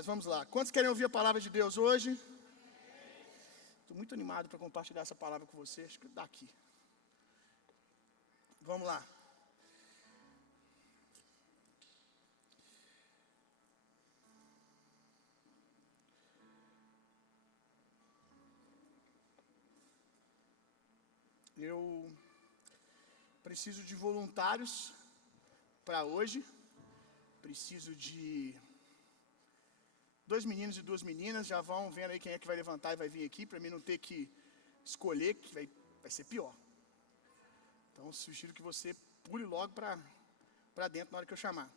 Mas vamos lá. Quantos querem ouvir a palavra de Deus hoje? Estou muito animado para compartilhar essa palavra com vocês. Acho que dá aqui. Vamos lá. Eu preciso de voluntários para hoje. Preciso de 2 meninos e 2 meninas. Já vão vendo aí quem é que vai levantar e vai vir aqui, para mim não ter que escolher, que vai ser pior. Então, sugiro que você pule logo para dentro na hora que eu chamar.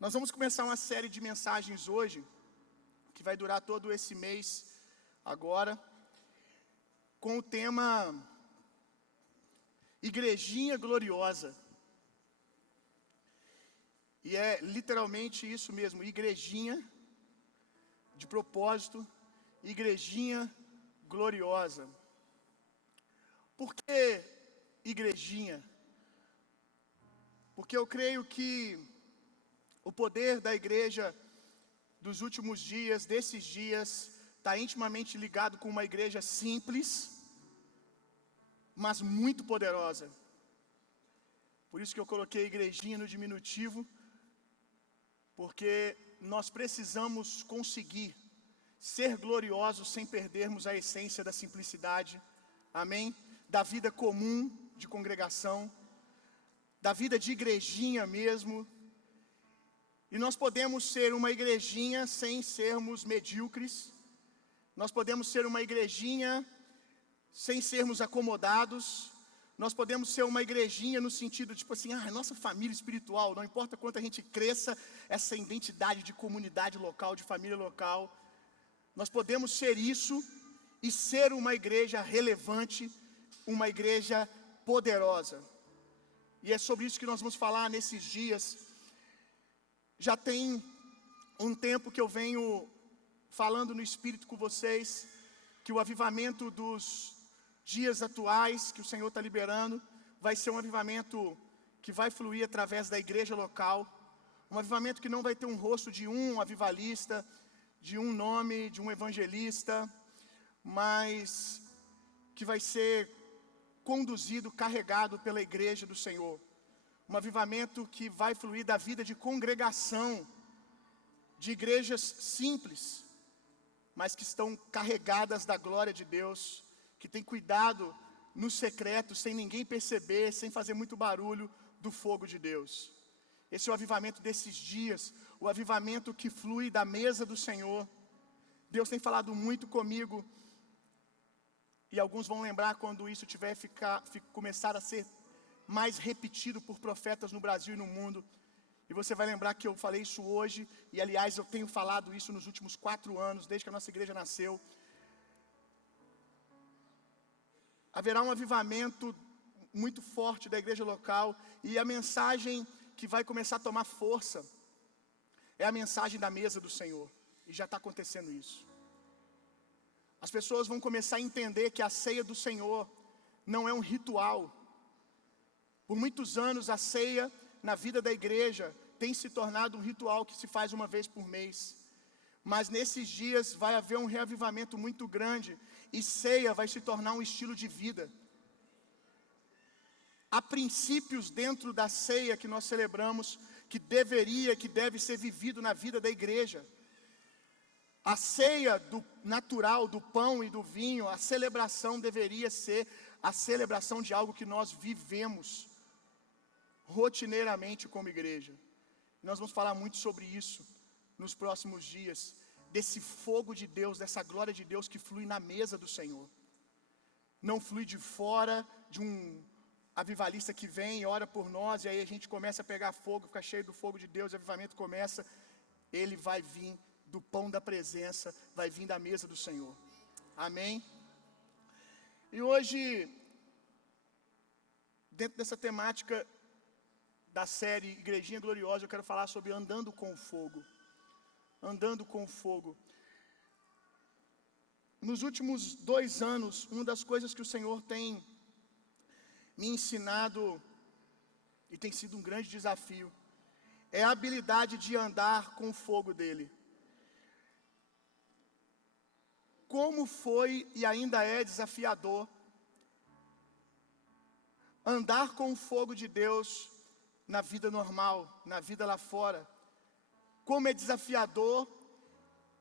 Nós vamos começar uma série de mensagens hoje, que vai durar todo esse mês agora, com o tema Igrejinha Gloriosa. E é literalmente isso mesmo, igrejinha de propósito, igrejinha gloriosa. Por que igrejinha? Porque eu creio que o poder da igreja dos últimos dias, desses dias, está intimamente ligado com uma igreja simples, mas muito poderosa. Por isso que eu coloquei igrejinha no diminutivo, porque nós precisamos conseguir ser gloriosos sem perdermos a essência da simplicidade, amém? Da vida comum de congregação, da vida de igrejinha mesmo. E nós podemos ser uma igrejinha sem sermos medíocres, nós podemos ser uma igrejinha sem sermos acomodados, nós podemos ser uma igrejinha no sentido, tipo assim, nossa família espiritual, não importa quanto a gente cresça, essa identidade de comunidade local, de família local, nós podemos ser isso e ser uma igreja relevante, uma igreja poderosa. E é sobre isso que nós vamos falar nesses dias. Já tem um tempo que eu venho falando no Espírito com vocês, que o avivamento dos dias atuais que o Senhor está liberando vai ser um avivamento que vai fluir através da igreja local, um avivamento que não vai ter um rosto de um avivalista, de um nome, de um evangelista, mas que vai ser conduzido, carregado pela igreja do Senhor. Um avivamento que vai fluir da vida de congregação, de igrejas simples, mas que estão carregadas da glória de Deus, que tem cuidado no secreto, sem ninguém perceber, sem fazer muito barulho, do fogo de Deus. Esse é o avivamento desses dias, o avivamento que flui da mesa do Senhor. Deus tem falado muito comigo, e alguns vão lembrar quando isso começar a ser mais repetido por profetas no Brasil e no mundo. E você vai lembrar que eu falei isso hoje, e aliás eu tenho falado isso nos últimos 4 anos, desde que a nossa igreja nasceu. Haverá um avivamento muito forte da igreja local, e a mensagem que vai começar a tomar força é a mensagem da mesa do Senhor, e já está acontecendo isso. As pessoas vão começar a entender que a ceia do Senhor não é um ritual. Por muitos anos a ceia na vida da igreja tem se tornado um ritual que se faz uma vez por mês. Mas nesses dias vai haver um reavivamento muito grande, e ceia vai se tornar um estilo de vida. Há princípios dentro da ceia que nós celebramos, que deve ser vivido na vida da igreja. A ceia do natural, do pão e do vinho, a celebração deveria ser a celebração de algo que nós vivemos rotineiramente como igreja. Nós vamos falar muito sobre isso nos próximos dias, desse fogo de Deus, dessa glória de Deus que flui na mesa do Senhor. Não flui de fora, de um avivalista que vem e ora por nós, e aí a gente começa a pegar fogo, fica cheio do fogo de Deus, o avivamento começa. Ele vai vir do pão da presença, vai vir da mesa do Senhor. Amém? E hoje, dentro dessa temática da série Igrejinha Gloriosa, eu quero falar sobre andando com o fogo. Andando com o fogo. Nos últimos 2 anos, uma das coisas que o Senhor tem me ensinado, e tem sido um grande desafio, é a habilidade de andar com o fogo dele. como foi e ainda é desafiador andar com o fogo de Deus na vida normal, na vida lá fora. Como é desafiador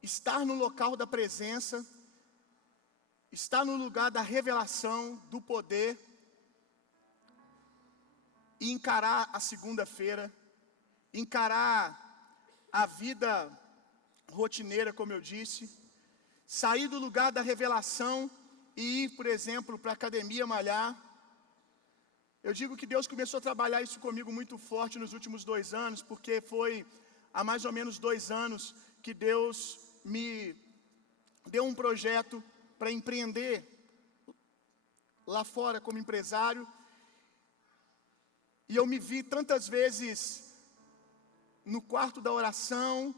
estar no local da presença, estar no lugar da revelação, do poder, e encarar a segunda-feira, encarar a vida rotineira, como eu disse, sair do lugar da revelação e ir, por exemplo, para a academia malhar. Eu digo que Deus começou a trabalhar isso comigo muito forte nos últimos 2 anos, porque foi há mais ou menos 2 anos que Deus me deu um projeto para empreender lá fora como empresário. E eu me vi tantas vezes no quarto da oração,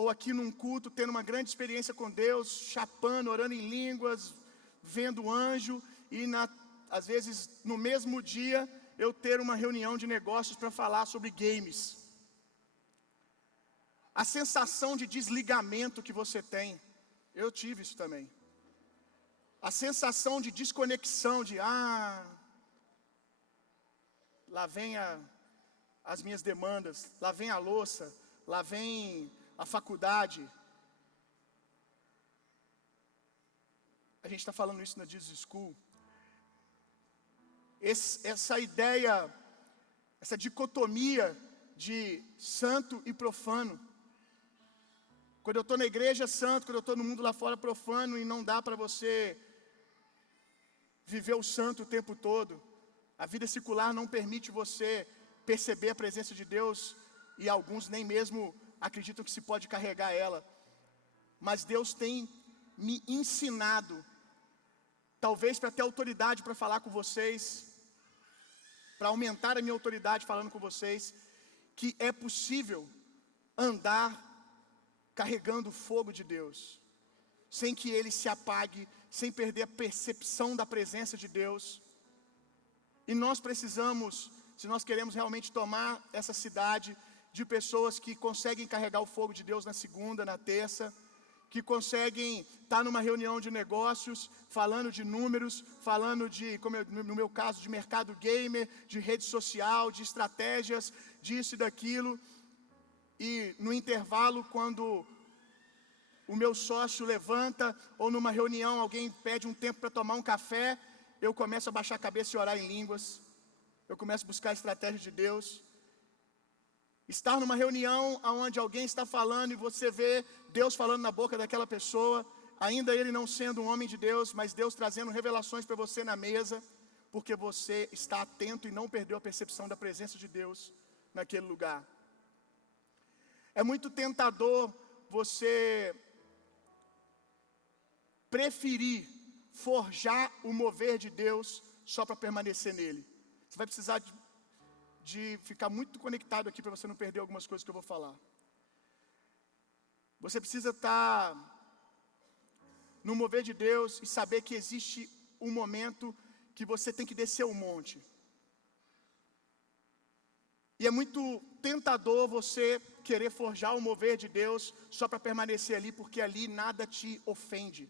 ou aqui num culto, tendo uma grande experiência com Deus, chapando, orando em línguas, vendo anjo, e às vezes no mesmo dia eu ter uma reunião de negócios para falar sobre games. A sensação de desligamento que você tem, eu tive isso também. A sensação de desconexão, de lá vem as minhas demandas, lá vem a louça, lá vem a faculdade. A gente está falando isso na Jesus School. Essa ideia, essa dicotomia de santo e profano. Quando eu estou na igreja, santo; quando eu estou no mundo lá fora, profano, e não dá para você viver o santo o tempo todo. A vida secular não permite você perceber a presença de Deus, e alguns nem mesmo acreditam que se pode carregar ela. Mas Deus tem me ensinado, talvez para ter autoridade para falar com vocês, para aumentar a minha autoridade falando com vocês, que é possível andar carregando o fogo de Deus, sem que ele se apague, sem perder a percepção da presença de Deus. E nós precisamos, se nós queremos realmente tomar essa cidade de pessoas que conseguem carregar o fogo de Deus na segunda, na terça, que conseguem estar numa reunião de negócios, falando de números, falando de, como no meu caso, de mercado gamer, de rede social, de estratégias, disso e daquilo, e no intervalo, quando o meu sócio levanta, ou numa reunião alguém pede um tempo para tomar um café, eu começo a baixar a cabeça e orar em línguas, eu começo a buscar a estratégia de Deus. Estar numa reunião onde alguém está falando e você vê Deus falando na boca daquela pessoa, ainda ele não sendo um homem de Deus, mas Deus trazendo revelações para você na mesa, porque você está atento e não perdeu a percepção da presença de Deus naquele lugar. É muito tentador você preferir forjar o mover de Deus só para permanecer nele. Você vai precisar de ficar muito conectado aqui para você não perder algumas coisas que eu vou falar. Você precisa estar no mover de Deus e saber que existe um momento que você tem que descer o monte. E é muito tentador você querer forjar o mover de Deus só para permanecer ali, porque ali nada te ofende,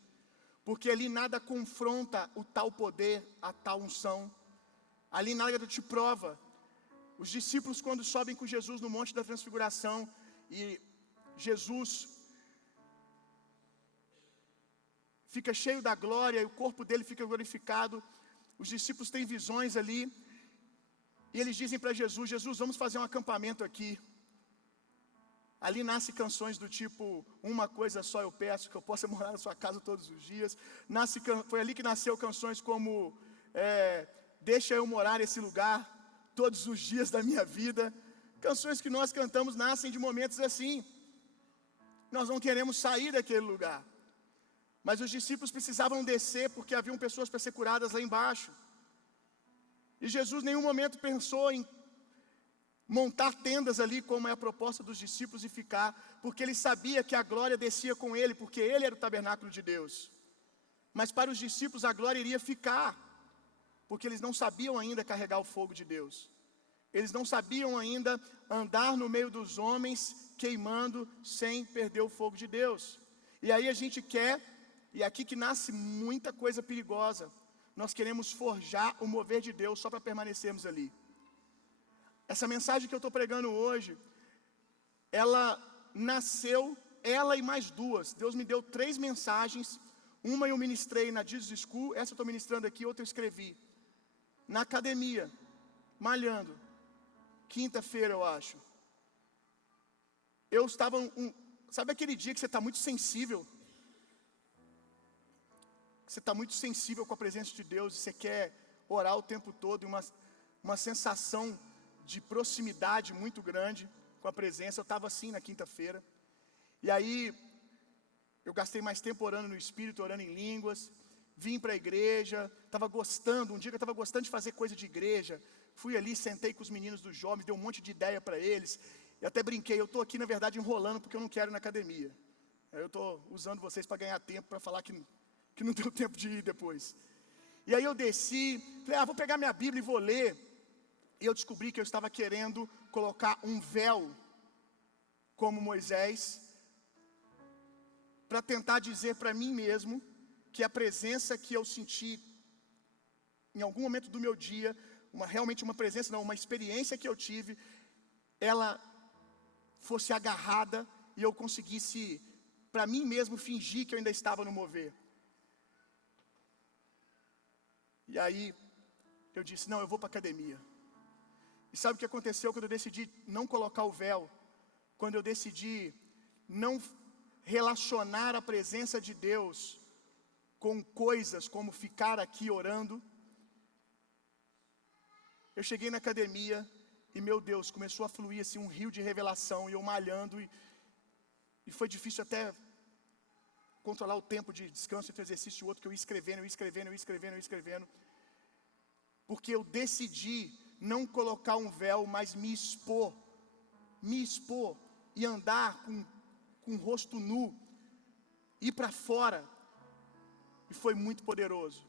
porque ali nada confronta o tal poder, a tal unção, ali nada te prova. Os discípulos, quando sobem com Jesus no Monte da Transfiguração, e Jesus fica cheio da glória, e o corpo dele fica glorificado, os discípulos têm visões ali, e eles dizem para Jesus: Jesus, vamos fazer um acampamento aqui. Ali nascem canções do tipo: uma coisa só eu peço, que eu possa morar na sua casa todos os dias. Foi ali que nasceu canções como deixa eu morar nesse lugar todos os dias da minha vida. Canções que nós cantamos nascem de momentos assim. Nós não queremos sair daquele lugar, mas os discípulos precisavam descer, porque haviam pessoas para ser curadas lá embaixo. E Jesus em nenhum momento pensou em montar tendas ali, como é a proposta dos discípulos, e ficar, porque ele sabia que a glória descia com ele, porque ele era o tabernáculo de Deus. Mas para os discípulos a glória iria ficar, porque eles não sabiam ainda carregar o fogo de Deus. Eles não sabiam ainda andar no meio dos homens, queimando sem perder o fogo de Deus. E aí a gente quer, e é aqui que nasce muita coisa perigosa. Nós queremos forjar o mover de Deus só para permanecermos ali. Essa mensagem que eu estou pregando hoje, ela nasceu, ela e mais duas. Deus me deu 3 mensagens. Uma eu ministrei na Jesus School, essa eu estou ministrando aqui, outra eu escrevi. Na academia, malhando. Quinta-feira, eu acho. Eu estava, sabe aquele dia que você está muito sensível? Você está muito sensível com a presença de Deus, e você quer orar o tempo todo, e uma sensação de proximidade muito grande com a presença. Eu estava assim na quinta-feira, e aí eu gastei mais tempo orando no Espírito, orando em línguas, vim para a igreja, estava gostando, um dia que eu estava gostando de fazer coisa de igreja, fui ali, sentei com os meninos dos jovens, dei um monte de ideia para eles, e até brinquei, eu estou aqui na verdade enrolando porque eu não quero ir na academia, eu estou usando vocês para ganhar tempo, para falar que não deu tempo de ir depois. E aí eu desci, falei, vou pegar minha Bíblia e vou ler, e eu descobri que eu estava querendo colocar um véu, como Moisés, para tentar dizer para mim mesmo, que a presença que eu senti, em algum momento do meu dia, realmente uma presença, não, uma experiência que eu tive, ela fosse agarrada, e eu conseguisse, para mim mesmo, fingir que eu ainda estava no mover. E aí, eu disse, não, eu vou para a academia. E sabe o que aconteceu quando eu decidi não colocar o véu? Quando eu decidi não relacionar a presença de Deus com coisas como ficar aqui orando. Eu cheguei na academia e, meu Deus, começou a fluir assim um rio de revelação, e eu malhando, e foi difícil até controlar o tempo de descanso entre um exercício e outro, que eu ia escrevendo, porque eu decidi não colocar um véu, mas me expor, e andar com o rosto nu, ir para fora, e foi muito poderoso.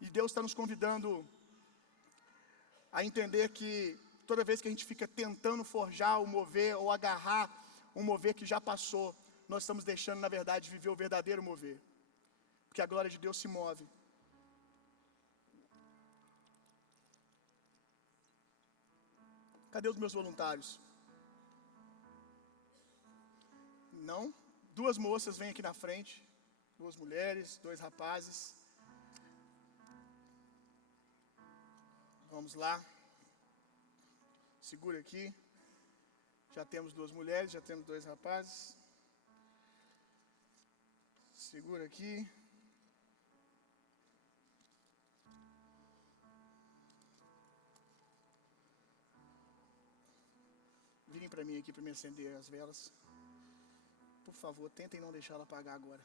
E Deus está nos convidando a entender que toda vez que a gente fica tentando forjar o mover, ou agarrar um mover que já passou, nós estamos deixando, na verdade, viver o verdadeiro mover, porque a glória de Deus se move. Cadê os meus voluntários? Não? 2 moças vêm aqui na frente, 2 mulheres, 2 rapazes. Vamos lá. Segura aqui. Já temos 2 mulheres, já temos 2 rapazes. Segura aqui. Virem para mim aqui para me acender as velas. Por favor, tentem não deixar ela apagar agora.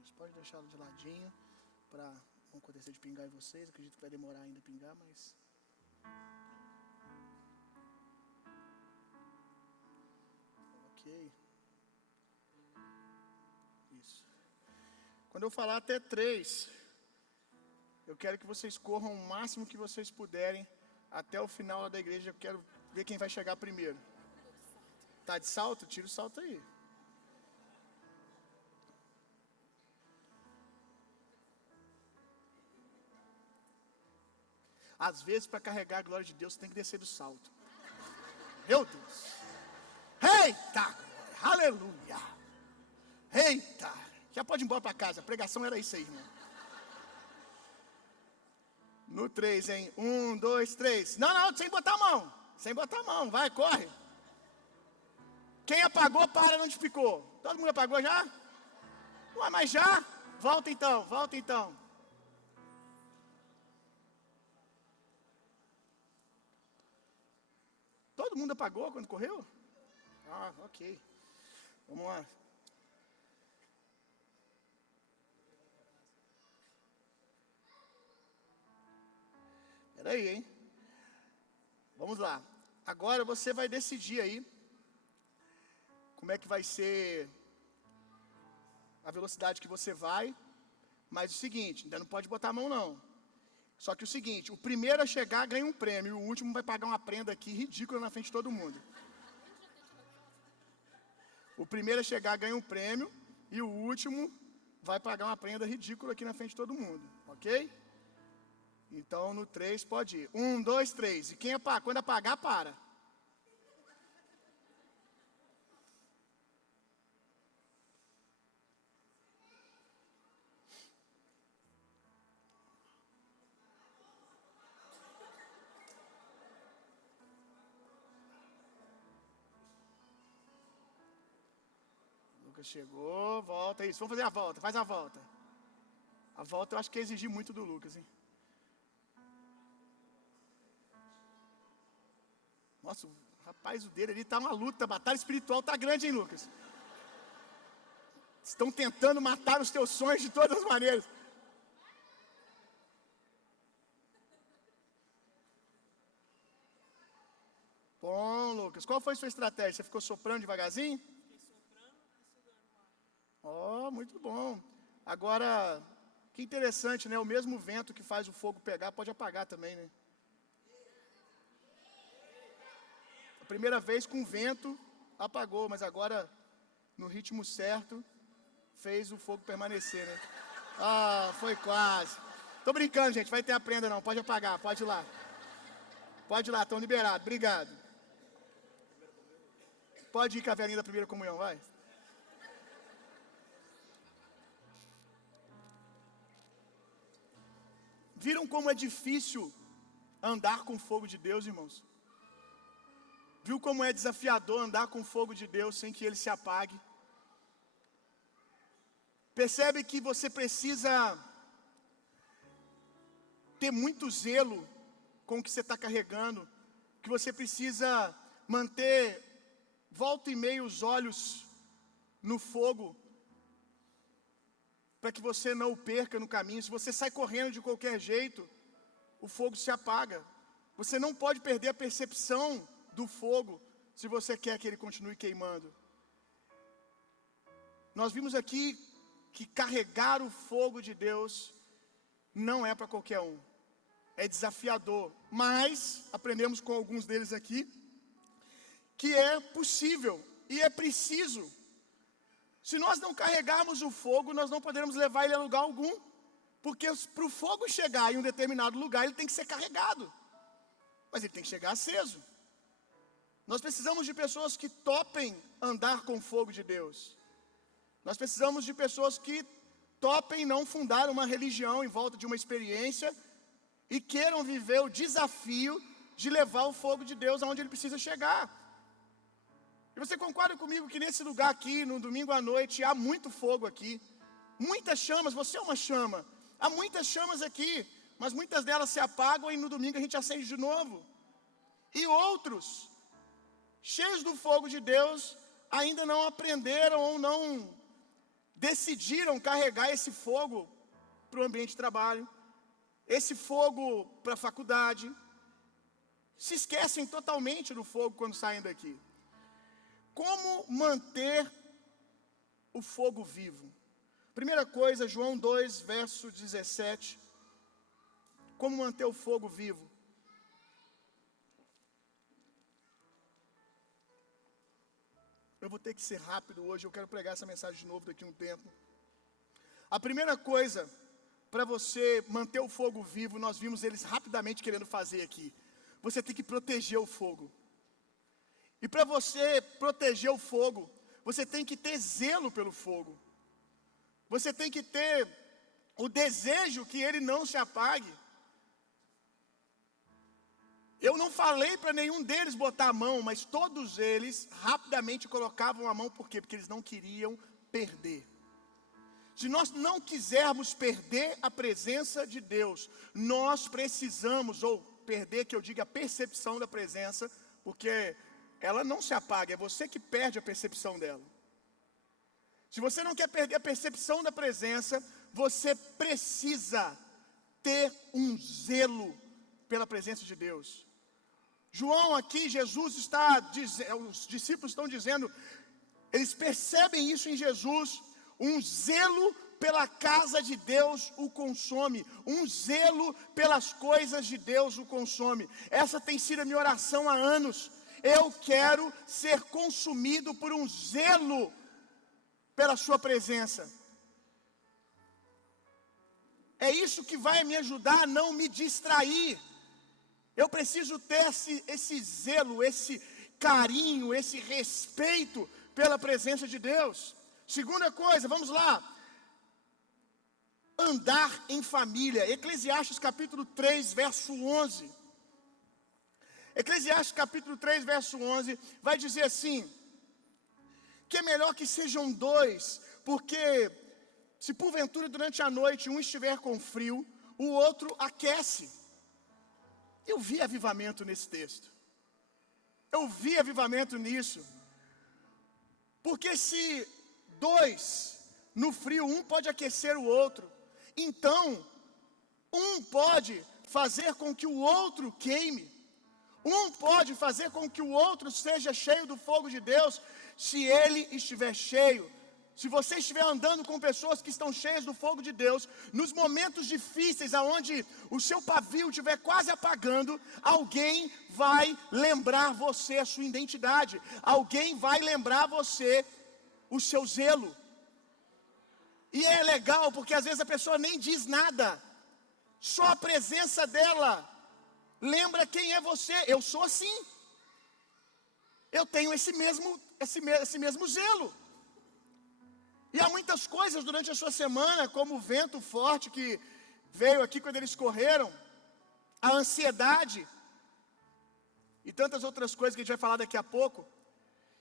Isso, pode deixá-la de ladinho, para não acontecer de pingar em vocês. Acredito que vai demorar ainda a pingar, mas... Ok. Isso. Quando eu falar até 3, eu quero que vocês corram o máximo que vocês puderem até o final da igreja. Eu quero ver quem vai chegar primeiro. Tá de salto? Tira o salto aí. Às vezes, para carregar a glória de Deus, você tem que descer do salto. Meu Deus. Eita! Aleluia! Eita! Já pode ir embora para casa. A pregação era isso aí, irmão. No 3, hein? 1, 2, 3. Não, sem botar a mão. Sem botar a mão. Vai, corre. Quem apagou, para onde ficou. Todo mundo apagou já? Ué, mas já? Volta então. Todo mundo apagou quando correu? Ok. Vamos lá. Espera aí, hein? Vamos lá. Agora você vai decidir aí como é que vai ser a velocidade que você vai, Mas o seguinte, ainda não pode botar a mão não. Só que o seguinte, o primeiro a chegar ganha um prêmio, e o último vai pagar uma prenda aqui ridícula na frente de todo mundo. O primeiro a chegar ganha um prêmio, e o último vai pagar uma prenda ridícula aqui na frente de todo mundo, ok? Então no 3 pode ir. 1, 2, 3. E quem quando apagar, para. Lucas chegou, volta, isso. Vamos fazer a volta, faz a volta. A volta eu acho que é exigir muito do Lucas, hein? Nossa, o rapaz, o dele ali tá uma luta, a batalha espiritual tá grande, hein, Lucas? Estão tentando matar os teus sonhos de todas as maneiras. Bom, Lucas, qual foi a sua estratégia? Você ficou soprando devagarzinho? Fiquei soprando e segurando o ar. Oh, muito bom. Agora, que interessante, né? O mesmo vento que faz o fogo pegar pode apagar também, né? A primeira vez com vento apagou, mas agora no ritmo certo fez o fogo permanecer, né? Ah, foi quase. Tô brincando, gente, vai ter a prenda não, pode apagar, pode ir lá. Pode ir lá, estão liberados, obrigado. Pode ir com a velhinha da primeira comunhão, vai. Viram como é difícil andar com o fogo de Deus, irmãos? Viu como é desafiador andar com o fogo de Deus sem que ele se apague? Percebe que você precisa ter muito zelo com o que você está carregando, que você precisa manter volta e meia os olhos no fogo, para que você não o perca no caminho. Se você sai correndo de qualquer jeito, o fogo se apaga. Você não pode perder a percepção do fogo, se você quer que ele continue queimando. Nós vimos aqui que carregar o fogo de Deus não é para qualquer um. É desafiador, mas aprendemos com alguns deles aqui que é possível e é preciso. Se nós não carregarmos o fogo, nós não poderemos levar ele a lugar algum, porque para o fogo chegar em um determinado lugar, ele tem que ser carregado, mas ele tem que chegar aceso. Nós precisamos de pessoas que topem andar com o fogo de Deus. Nós precisamos de pessoas que topem não fundar uma religião em volta de uma experiência e queiram viver o desafio de levar o fogo de Deus aonde ele precisa chegar. E você concorda comigo que nesse lugar aqui, no domingo à noite, há muito fogo aqui, muitas chamas, você é uma chama, há muitas chamas aqui, mas muitas delas se apagam e no domingo a gente acende de novo. E outros, cheios do fogo de Deus, ainda não aprenderam ou não decidiram carregar esse fogo para o ambiente de trabalho, esse fogo para a faculdade, se esquecem totalmente do fogo quando saem daqui. Como manter o fogo vivo? Primeira coisa, João 2, verso 17. Como manter o fogo vivo? Eu vou ter que ser rápido hoje, eu quero pregar essa mensagem de novo daqui a um tempo. A primeira coisa, para você manter o fogo vivo, nós vimos eles rapidamente querendo fazer aqui. Você tem que proteger o fogo. E para você proteger o fogo, você tem que ter zelo pelo fogo. Você tem que ter o desejo que ele não se apague. Eu não falei para nenhum deles botar a mão, mas todos eles rapidamente colocavam a mão, por quê? Porque eles não queriam perder. Se nós não quisermos perder a presença de Deus, nós precisamos, ou perder, que eu diga, a percepção da presença, porque ela não se apaga, é você que perde a percepção dela. Se você não quer perder a percepção da presença, você precisa ter um zelo pela presença de Deus. João aqui, Jesus está dizendo, os discípulos estão dizendo, eles percebem isso em Jesus, um zelo pela casa de Deus o consome. Um zelo pelas coisas de Deus o consome. Essa tem sido a minha oração há anos. Eu quero ser consumido por um zelo pela sua presença. É isso que vai me ajudar a não me distrair. Eu preciso ter esse zelo, esse carinho, esse respeito pela presença de Deus. Segunda coisa, vamos lá. Andar em família. Eclesiastes capítulo 3, verso 11. Eclesiastes capítulo 3, verso 11, vai dizer assim, que é melhor que sejam dois, porque se porventura durante a noite um estiver com frio, o outro aquece. Eu vi avivamento nesse texto. Eu vi avivamento nisso. Porque se dois no frio, um pode aquecer o outro, então um pode fazer com que o outro queime. Um pode fazer com que o outro seja cheio do fogo de Deus, se ele estiver cheio. Se você estiver andando com pessoas que estão cheias do fogo de Deus, nos momentos difíceis, aonde o seu pavio estiver quase apagando, alguém vai lembrar você a sua identidade. Alguém vai lembrar você o seu zelo. E é legal, porque às vezes a pessoa nem diz nada. Só a presença dela lembra quem é você. Eu sou assim. Eu tenho esse mesmo zelo. E há muitas coisas durante a sua semana, como o vento forte que veio aqui quando eles correram, a ansiedade e tantas outras coisas que a gente vai falar daqui a pouco,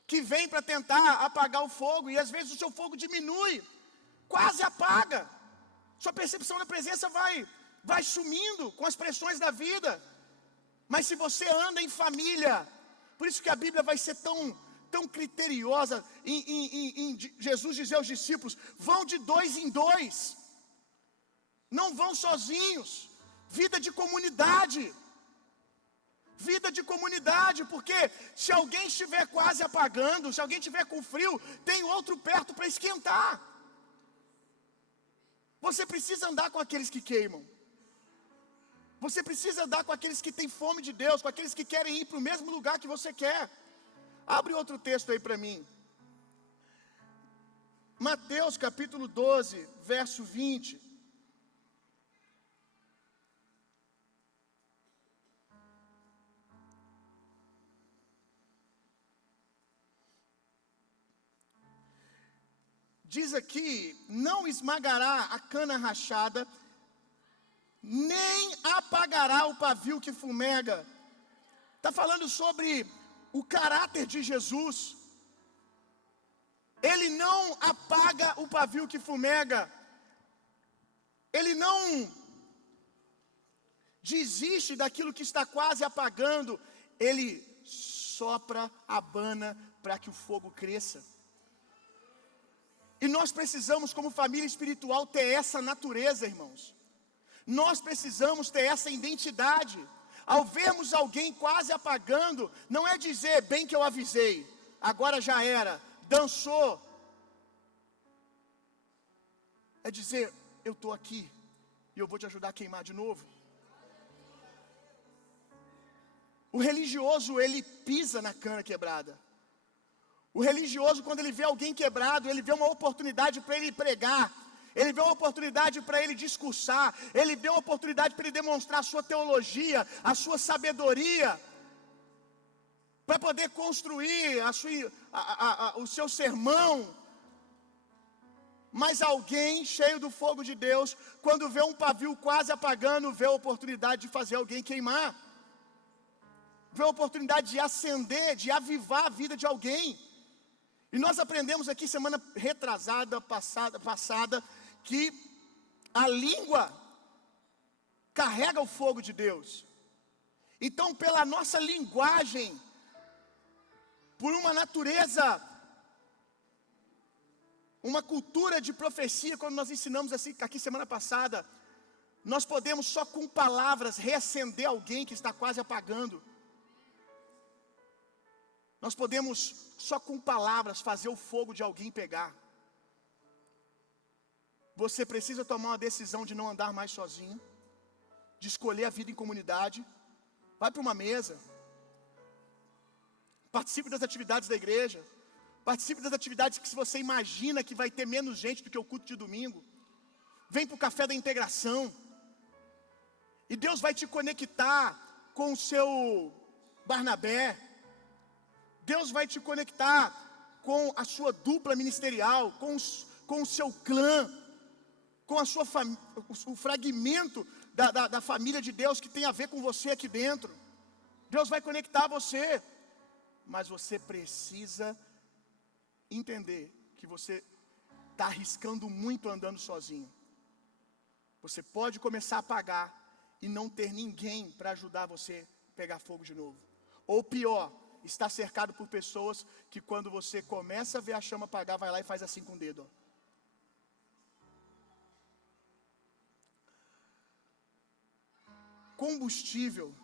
que vem para tentar apagar o fogo, e às vezes o seu fogo diminui, quase apaga. Sua percepção da presença vai sumindo com as pressões da vida. Mas se você anda em família, por isso que a Bíblia vai ser tão criteriosa em Jesus dizer aos discípulos, vão de 2 em 2, não vão sozinhos, vida de comunidade, porque se alguém estiver quase apagando, se alguém estiver com frio, tem outro perto para esquentar. Você precisa andar com aqueles que queimam. Você precisa andar com aqueles que têm fome de Deus, com aqueles que querem ir para o mesmo lugar que você quer. Abre outro texto aí para mim. Mateus capítulo 12, verso 20. Diz aqui, não esmagará a cana rachada, nem apagará o pavio que fumega. Está falando sobre o caráter de Jesus. Ele não apaga o pavio que fumega. Ele não desiste daquilo que está quase apagando. Ele sopra, abana para que o fogo cresça. E nós precisamos, como família espiritual, ter essa natureza, irmãos. Nós precisamos ter essa identidade. Ao vermos alguém quase apagando, não é dizer, bem que eu avisei, agora já era, dançou. É dizer, eu estou aqui e eu vou te ajudar a queimar de novo. O religioso, ele pisa na cana quebrada. O religioso, quando ele vê alguém quebrado, ele vê uma oportunidade para ele pregar. Ele vê uma oportunidade para ele discursar. Ele vê uma oportunidade para ele demonstrar a sua teologia, a sua sabedoria, para poder construir o seu sermão. Mas alguém cheio do fogo de Deus, quando vê um pavio quase apagando, vê a oportunidade de fazer alguém queimar. Vê a oportunidade de acender, de avivar a vida de alguém. E nós aprendemos aqui semana retrasada, passada, que a língua carrega o fogo de Deus. Então, pela nossa linguagem, por uma natureza, uma cultura de profecia, quando nós ensinamos assim, aqui semana passada, nós podemos só com palavras reacender alguém que está quase apagando. Nós podemos só com palavras fazer o fogo de alguém pegar. você precisa tomar uma decisão de não andar mais sozinho, de escolher a vida em comunidade. Vai para uma mesa, participe das atividades da igreja, participe das atividades que você imagina que vai ter menos gente do que o culto de domingo. Vem para o café da integração, e Deus vai te conectar com o seu Barnabé, Deus vai te conectar com a sua dupla ministerial, com o seu clã, com a sua o fragmento da família de Deus que tem a ver com você aqui dentro. Deus vai conectar você, mas você precisa entender que você está arriscando muito andando sozinho. Você pode começar a apagar e não ter ninguém para ajudar você a pegar fogo de novo. Ou pior, estar cercado por pessoas que quando você começa a ver a chama apagar, vai lá e faz assim com o dedo. Combustível.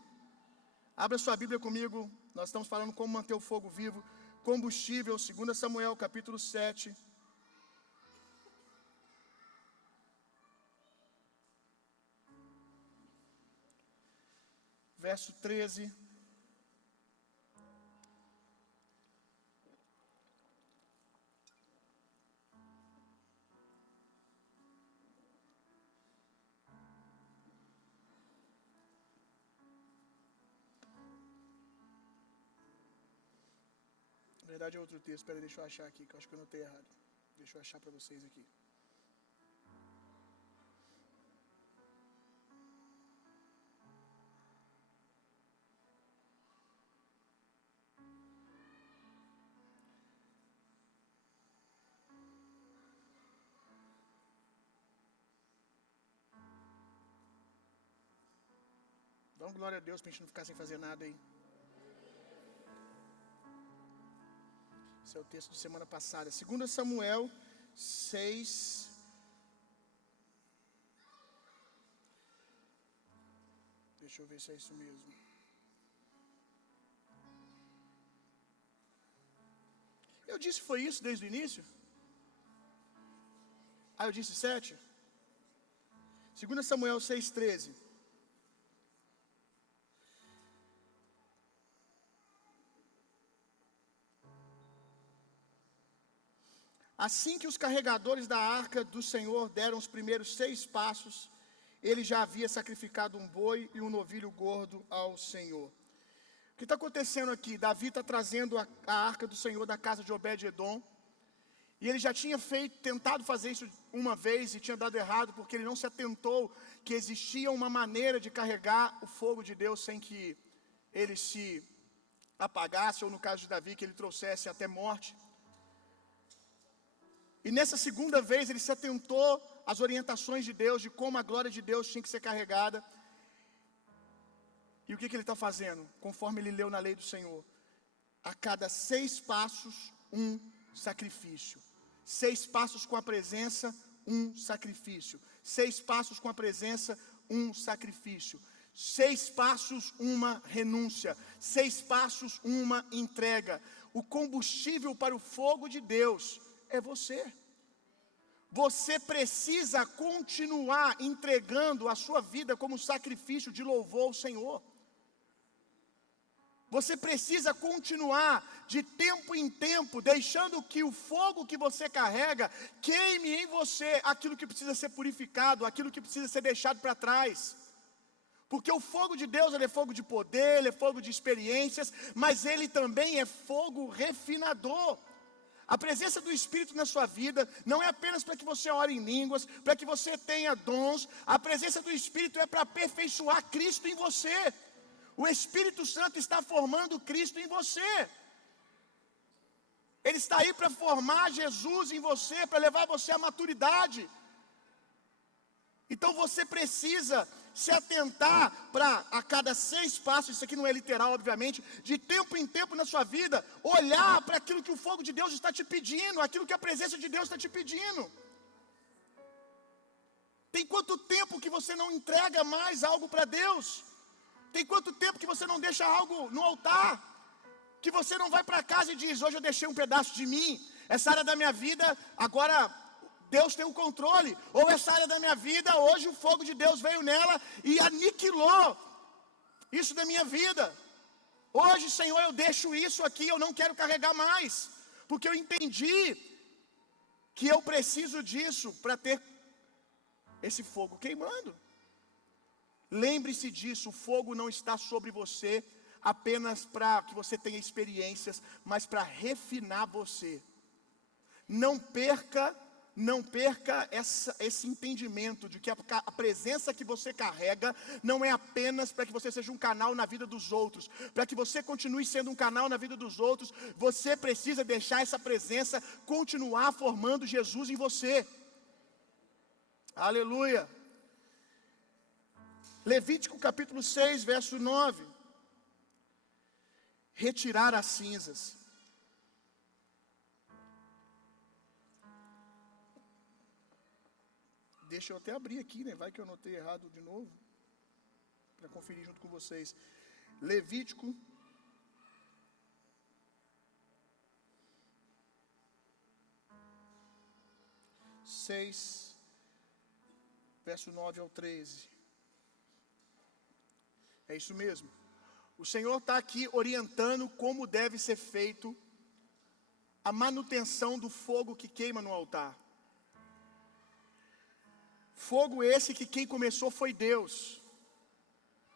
Abra sua Bíblia comigo, nós estamos falando como manter o fogo vivo. Combustível, 2 Samuel capítulo 7. Verso 13. Na verdade é outro texto, espera, deixa eu achar aqui, que eu acho que eu anotei errado. Deixa eu achar para vocês aqui. Dá uma glória a Deus para a gente não ficar sem fazer nada aí. Esse é o texto de semana passada. 2 Samuel 6. Deixa eu ver se é isso mesmo. Eu disse foi isso desde o início? Eu disse 7? 2 Samuel 6,13. Assim que os carregadores da arca do Senhor deram os primeiros 6 passos, ele já havia sacrificado um boi e um novilho gordo ao Senhor. O que está acontecendo aqui? Davi está trazendo a arca do Senhor da casa de Obed-Edom, e ele já tinha tentado fazer isso uma vez e tinha dado errado, porque ele não se atentou que existia uma maneira de carregar o fogo de Deus sem que ele se apagasse, ou no caso de Davi, que ele trouxesse até morte. E nessa segunda vez ele se atentou às orientações de Deus, de como a glória de Deus tinha que ser carregada. E o que ele está fazendo? Conforme ele leu na lei do Senhor. A cada 6 passos, um sacrifício. 6 passos com a presença, um sacrifício. 6 passos com a presença, um sacrifício. 6 passos, uma renúncia. 6 passos, uma entrega. O combustível para o fogo de Deus é você. Você precisa continuar entregando a sua vida como sacrifício de louvor ao Senhor. Você precisa continuar de tempo em tempo, deixando que o fogo que você carrega queime em você aquilo que precisa ser purificado, aquilo que precisa ser deixado para trás. Porque o fogo de Deus, ele é fogo de poder, ele é fogo de experiências, mas ele também é fogo refinador. A presença do Espírito na sua vida não é apenas para que você ore em línguas, para que você tenha dons. A presença do Espírito é para aperfeiçoar Cristo em você. O Espírito Santo está formando Cristo em você. Ele está aí para formar Jesus em você, para levar você à maturidade. Então você precisa se atentar para, a cada 6 passos, isso aqui não é literal, obviamente, de tempo em tempo na sua vida, olhar para aquilo que o fogo de Deus está te pedindo, aquilo que a presença de Deus está te pedindo. Tem quanto tempo que você não entrega mais algo para Deus? Tem quanto tempo que você não deixa algo no altar? Que você não vai para casa e diz, hoje eu deixei um pedaço de mim, essa área da minha vida, agora Deus tem o controle. Ou essa área da minha vida, hoje o fogo de Deus veio nela e aniquilou isso da minha vida. Hoje, Senhor, eu deixo isso aqui, eu não quero carregar mais, porque eu entendi que eu preciso disso para ter esse fogo queimando. Lembre-se disso, o fogo não está sobre você apenas para que você tenha experiências, mas para refinar você. Não perca esse entendimento de que a presença que você carrega não é apenas para que você seja um canal na vida dos outros. Para que você continue sendo um canal na vida dos outros, você precisa deixar essa presença continuar formando Jesus em você. Aleluia. Levítico capítulo 6, verso 9. Retirar as cinzas. Deixa eu até abrir aqui, né? Vai que eu anotei errado de novo, para conferir junto com vocês. Levítico 6, verso 9 ao 13. É isso mesmo. O Senhor está aqui orientando como deve ser feito a manutenção do fogo que queima no altar. Fogo esse que quem começou foi Deus.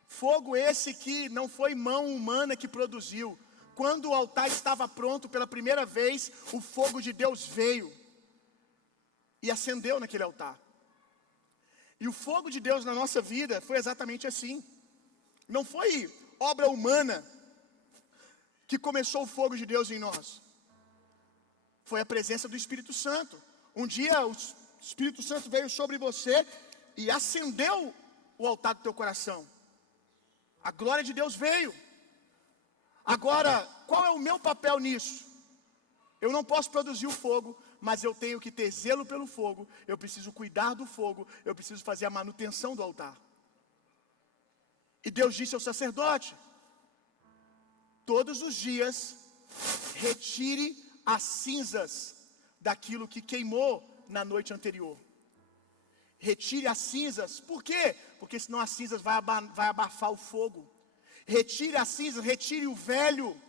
Fogo esse que não foi mão humana que produziu. Quando o altar estava pronto pela primeira vez, o fogo de Deus veio e acendeu naquele altar. E o fogo de Deus na nossa vida foi exatamente assim. Não foi obra humana que começou o fogo de Deus em nós. Foi a presença do Espírito Santo. Um dia o Espírito Santo veio sobre você e acendeu o altar do teu coração. A glória de Deus veio. Agora, qual é o meu papel nisso? Eu não posso produzir o fogo, mas eu tenho que ter zelo pelo fogo. Eu preciso cuidar do fogo. Eu preciso fazer a manutenção do altar. E Deus disse ao sacerdote: todos os dias retire as cinzas daquilo que queimou na noite anterior. Retire as cinzas. Por quê? Porque senão as cinzas vai abafar o fogo. Retire as cinzas, retire o velho.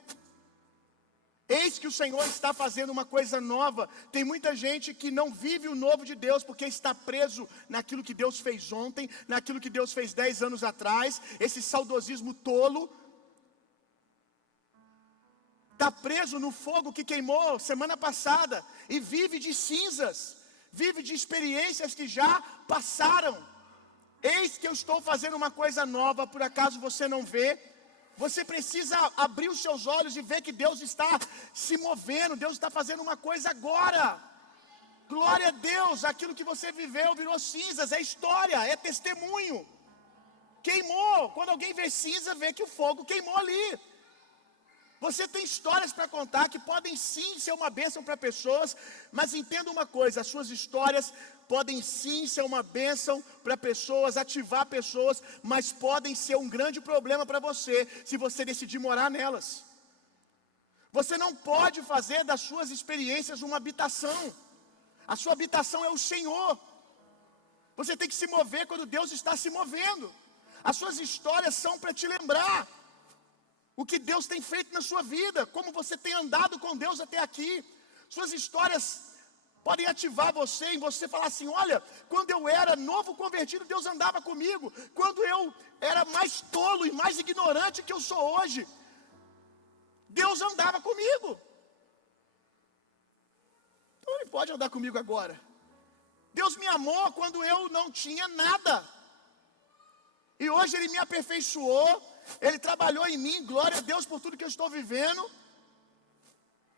Eis que o Senhor está fazendo uma coisa nova. Tem muita gente que não vive o novo de Deus porque está preso naquilo que Deus fez ontem, naquilo que Deus fez 10 anos atrás, esse saudosismo tolo. Está preso no fogo que queimou semana passada e vive de cinzas, vive de experiências que já passaram. Eis que eu estou fazendo uma coisa nova, por acaso você não vê? Você precisa abrir os seus olhos e ver que Deus está se movendo, Deus está fazendo uma coisa agora. Glória a Deus, aquilo que você viveu virou cinzas, é história, é testemunho. Queimou, quando alguém vê cinza, vê que o fogo queimou ali. Você tem histórias para contar que podem sim ser uma bênção para pessoas, mas entenda uma coisa, as suas histórias podem sim ser uma bênção para pessoas, ativar pessoas, mas podem ser um grande problema para você, se você decidir morar nelas. Você não pode fazer das suas experiências uma habitação. A sua habitação é o Senhor. Você tem que se mover quando Deus está se movendo. As suas histórias são para te lembrar o que Deus tem feito na sua vida, como você tem andado com Deus até aqui. Suas histórias podem ativar você, em você falar assim: olha, quando eu era novo convertido, Deus andava comigo. Quando eu era mais tolo e mais ignorante que eu sou hoje, Deus andava comigo. Então Ele pode andar comigo agora. Deus me amou quando eu não tinha nada, e hoje Ele me aperfeiçoou. Ele trabalhou em mim, glória a Deus por tudo que eu estou vivendo.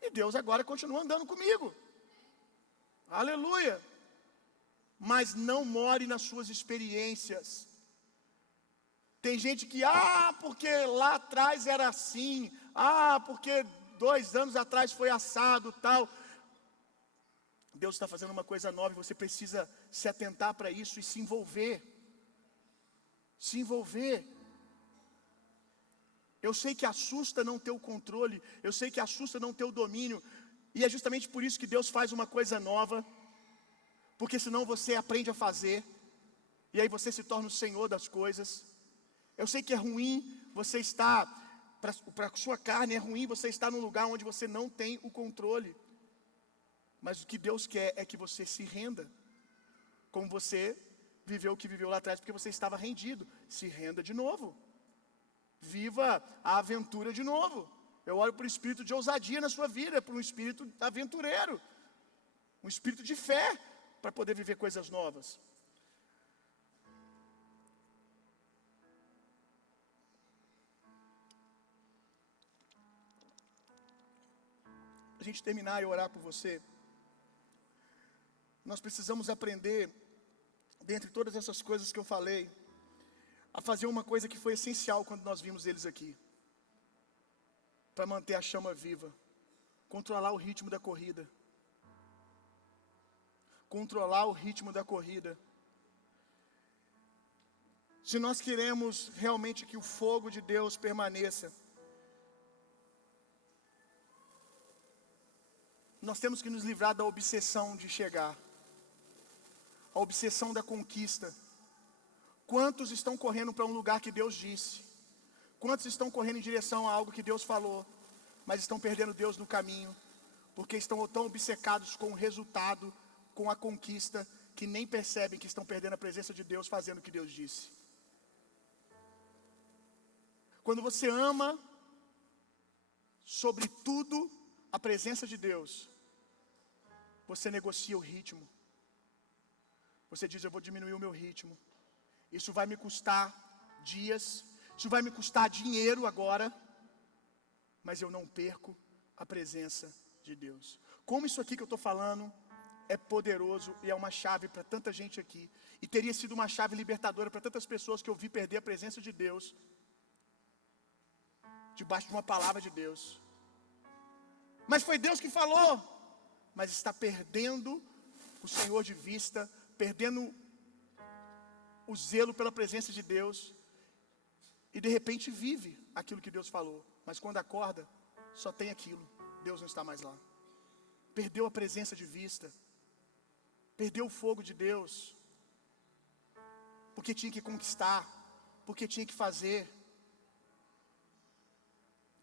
E Deus agora continua andando comigo. Aleluia. Mas não more nas suas experiências. Tem gente que, porque lá atrás era assim. Porque 2 anos atrás foi assado, tal. Deus está fazendo uma coisa nova e você precisa se atentar para isso e se envolver. Se envolver. Eu sei que assusta não ter o controle, eu sei que assusta não ter o domínio, e é justamente por isso que Deus faz uma coisa nova. porque senão você aprende a fazer, e aí você se torna o senhor das coisas. Eu sei que é ruim você estar, para a sua carne é ruim você estar num lugar onde você não tem o controle. Mas o que Deus quer é que você se renda, como você viveu o que viveu lá atrás, porque você estava rendido. Se renda de novo. Viva a aventura de novo. Eu olho para o espírito de ousadia na sua vida, para um espírito aventureiro, um espírito de fé, para poder viver coisas novas. A gente terminar e orar por você, nós precisamos aprender, dentre todas essas coisas que eu falei, a fazer uma coisa que foi essencial quando nós vimos eles aqui, para manter a chama viva: controlar o ritmo da corrida. Controlar o ritmo da corrida. Se nós queremos realmente que o fogo de Deus permaneça, nós temos que nos livrar da obsessão de chegar, a obsessão da conquista. Quantos estão correndo para um lugar que Deus disse? Quantos estão correndo em direção a algo que Deus falou, mas estão perdendo Deus no caminho, porque estão tão obcecados com o resultado, com a conquista, que nem percebem que estão perdendo a presença de Deus fazendo o que Deus disse. Quando você ama, sobretudo, a presença de Deus, você negocia o ritmo. Você diz: eu vou diminuir o meu ritmo. Isso vai me custar dias, isso vai me custar dinheiro agora, mas eu não perco a presença de Deus. Como isso aqui que eu estou falando é poderoso e é uma chave para tanta gente aqui, e teria sido uma chave libertadora para tantas pessoas que eu vi perder a presença de Deus, debaixo de uma palavra de Deus. Mas foi Deus que falou, mas está perdendo o Senhor de vista, perdendo o zelo pela presença de Deus, e de repente vive aquilo que Deus falou, mas quando acorda, só tem aquilo. Deus não está mais lá. Perdeu a presença de vista, perdeu o fogo de Deus, porque tinha que conquistar, porque tinha que fazer.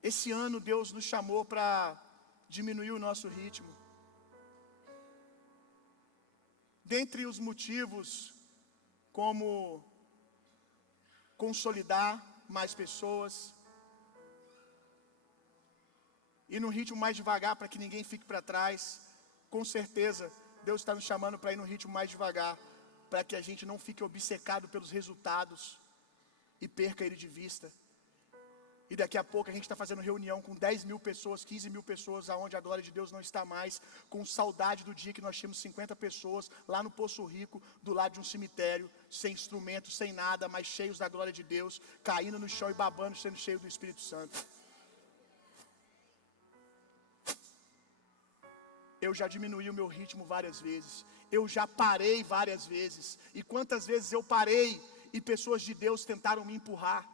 Esse ano Deus nos chamou para diminuir o nosso ritmo. Dentre os motivos, como consolidar mais pessoas, ir num ritmo mais devagar para que ninguém fique para trás. Com certeza, Deus está nos chamando para ir num ritmo mais devagar, para que a gente não fique obcecado pelos resultados e perca ele de vista. E daqui a pouco a gente está fazendo reunião com 10 mil pessoas, 15 mil pessoas, aonde a glória de Deus não está mais, com saudade do dia que nós tínhamos 50 pessoas lá no Poço Rico, do lado de um cemitério, sem instrumento, sem nada, mas cheios da glória de Deus, caindo no chão e babando, sendo cheio do Espírito Santo. Eu já diminuí o meu ritmo várias vezes, eu já parei várias vezes, e quantas vezes eu parei e pessoas de Deus tentaram me empurrar,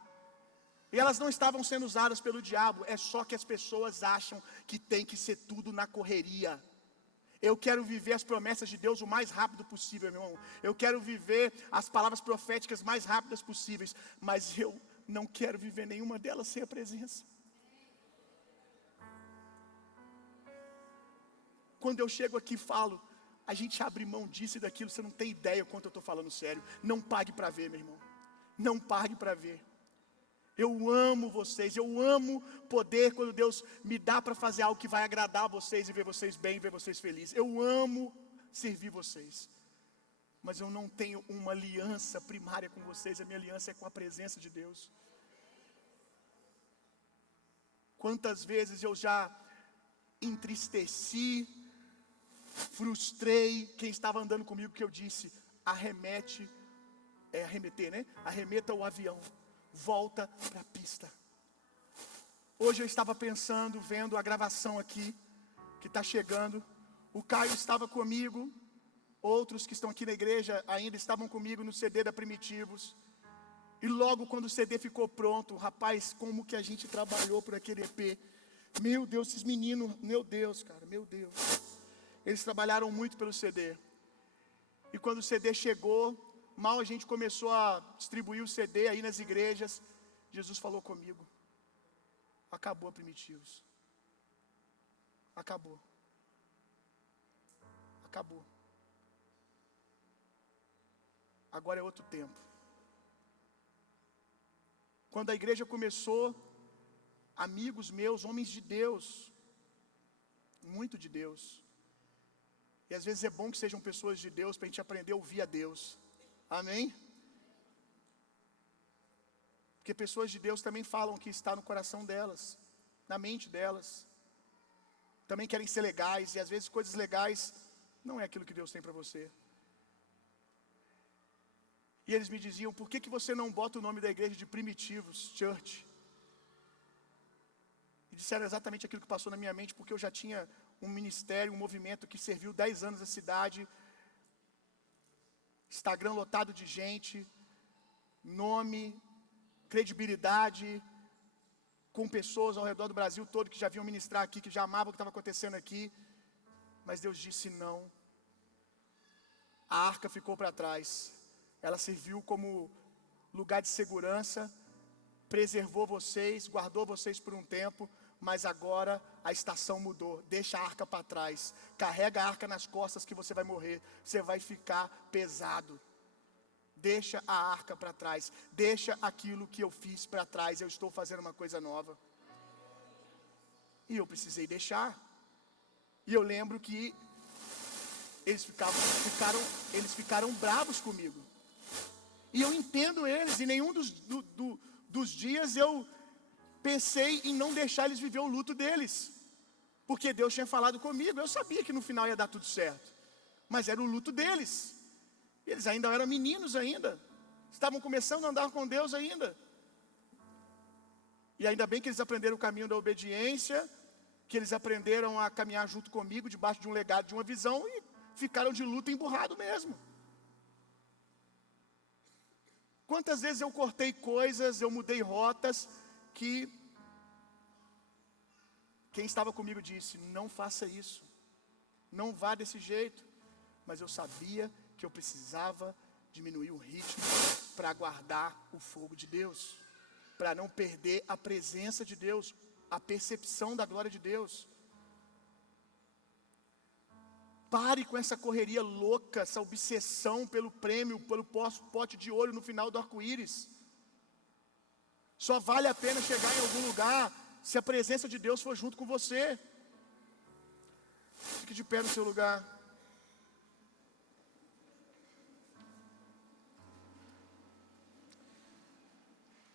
e elas não estavam sendo usadas pelo diabo, é só que as pessoas acham que tem que ser tudo na correria. Eu quero viver as promessas de Deus o mais rápido possível, meu irmão. Eu quero viver as palavras proféticas mais rápidas possíveis, mas eu não quero viver nenhuma delas sem a presença. Quando eu chego aqui e falo, a gente abre mão disso e daquilo, você não tem ideia quanto eu estou falando sério. Não pague para ver, meu irmão. Não pague para ver. Eu amo vocês, eu amo poder, quando Deus me dá para fazer algo que vai agradar a vocês e ver vocês bem, ver vocês felizes. Eu amo servir vocês, mas eu não tenho uma aliança primária com vocês, a minha aliança é com a presença de Deus. Quantas vezes eu já entristeci, frustrei quem estava andando comigo, que eu disse: arremete, arremeter, né? Arremeta o avião, volta para a pista. Hoje eu estava pensando, vendo a gravação aqui, que está chegando. O Caio estava comigo, outros que estão aqui na igreja ainda estavam comigo no CD da Primitivos. E logo quando o CD ficou pronto, rapaz, como que a gente trabalhou por aquele EP. Meu Deus, esses meninos, meu Deus, cara, meu Deus. Eles trabalharam muito pelo CD. E quando o CD chegou, mal a gente começou a distribuir o CD aí nas igrejas, Jesus falou comigo: acabou a Primitivos. Acabou. Acabou. Agora é outro tempo. Quando a igreja começou, amigos meus, homens de Deus, muito de Deus, e às vezes é bom que sejam pessoas de Deus para a gente aprender a ouvir a Deus, amém? Porque pessoas de Deus também falam o que está no coração delas, na mente delas, também querem ser legais, e às vezes coisas legais não é aquilo que Deus tem para você. E eles me diziam: por que você não bota o nome da igreja de Primitivos Church? E disseram exatamente aquilo que passou na minha mente, porque eu já tinha um ministério, um movimento que serviu 10 anos à cidade, Instagram lotado de gente, nome, credibilidade, com pessoas ao redor do Brasil todo que já vinham ministrar aqui, que já amavam o que estava acontecendo aqui. Mas Deus disse não. A arca ficou para trás. Ela serviu como lugar de segurança, preservou vocês, guardou vocês por um tempo, mas agora a estação mudou. Deixa a arca para trás. Carrega a arca nas costas que você vai morrer. Você vai ficar pesado. Deixa a arca para trás. Deixa aquilo que eu fiz para trás. Eu estou fazendo uma coisa nova. E eu precisei deixar. E eu lembro que eles ficaram bravos comigo. E eu entendo eles. E nenhum dos dias eu pensei em não deixar eles viver o luto deles. Porque Deus tinha falado comigo. Eu sabia que no final ia dar tudo certo. Mas era o luto deles. Eles ainda eram meninos ainda. Estavam começando a andar com Deus ainda. E ainda bem que eles aprenderam o caminho da obediência, que eles aprenderam a caminhar junto comigo, debaixo de um legado, de uma visão, e ficaram de luto emburrado mesmo. Quantas vezes eu cortei coisas, eu mudei rotas, que quem estava comigo disse: não faça isso, não vá desse jeito. Mas eu sabia que eu precisava diminuir o ritmo para guardar o fogo de Deus, para não perder a presença de Deus, a percepção da glória de Deus. Pare com essa correria louca, essa obsessão pelo prêmio, pelo pote de ouro no final do arco-íris. Só vale a pena chegar em algum lugar se a presença de Deus for junto com você. Fique de pé no seu lugar.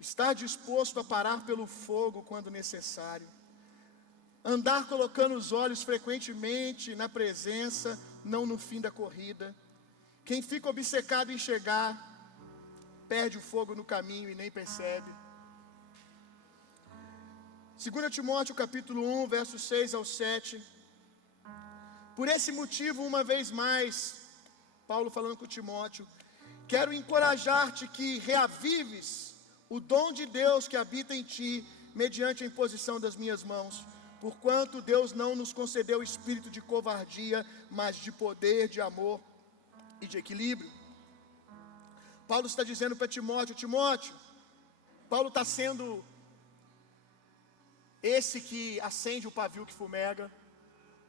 Estar disposto a parar pelo fogo quando necessário. Andar colocando os olhos frequentemente na presença, não no fim da corrida. Quem fica obcecado em chegar, perde o fogo no caminho e nem percebe. 2 Timóteo capítulo 1, versos 6 ao 7. Por esse motivo, uma vez mais, Paulo falando com Timóteo, quero encorajar-te que reavives o dom de Deus que habita em ti, mediante a imposição das minhas mãos. Porquanto Deus não nos concedeu espírito de covardia, mas de poder, de amor e de equilíbrio. Paulo está dizendo para Timóteo: Timóteo, Paulo está sendo esse que acende o pavio que fumega.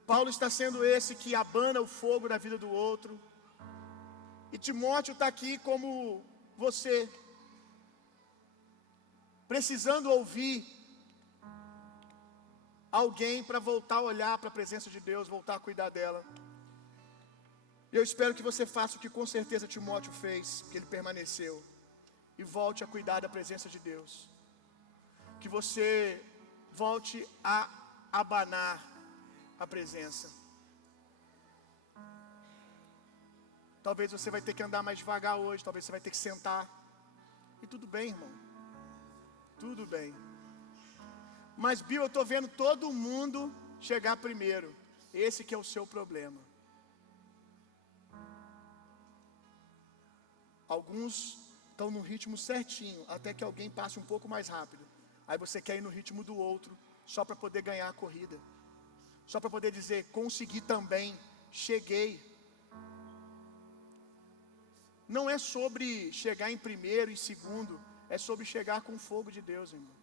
Paulo está sendo esse que abana o fogo na vida do outro. E Timóteo está aqui como você, precisando ouvir alguém para voltar a olhar para a presença de Deus, voltar a cuidar dela. Eu espero que você faça o que com certeza Timóteo fez, que ele permaneceu, e volte a cuidar da presença de Deus. Que você volte a abanar a presença. Talvez você vai ter que andar mais devagar hoje, talvez você vai ter que sentar. E tudo bem, irmão. Tudo bem. Mas, Bill, eu estou vendo todo mundo chegar primeiro. Esse que é o seu problema. Alguns estão no ritmo certinho, até que alguém passe um pouco mais rápido. Aí você quer ir no ritmo do outro, só para poder ganhar a corrida. Só para poder dizer: consegui também, cheguei. não é sobre chegar em primeiro e segundo, é sobre chegar com o fogo de Deus, irmão.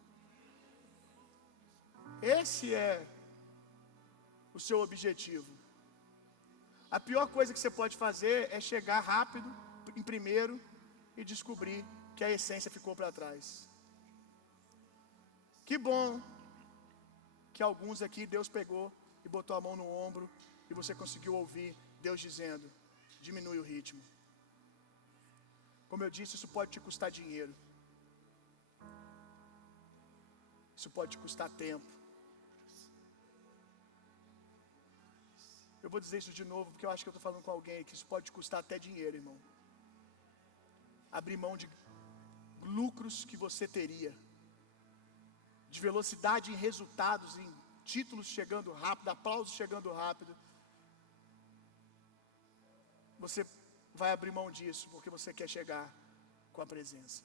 Esse é o seu objetivo. A pior coisa que você pode fazer é chegar rápido em primeiro e descobrir que a essência ficou para trás. Que bom que alguns aqui Deus pegou e botou a mão no ombro e você conseguiu ouvir Deus dizendo: diminui o ritmo. Como eu disse, isso pode te custar dinheiro. Isso pode te custar tempo. Eu vou dizer isso de novo, porque eu acho que eu estou falando com alguém que isso pode te custar até dinheiro, irmão. Abrir mão de lucros que você teria, de velocidade em resultados, em títulos chegando rápido, aplausos chegando rápido. Você vai abrir mão disso porque você quer chegar com a presença.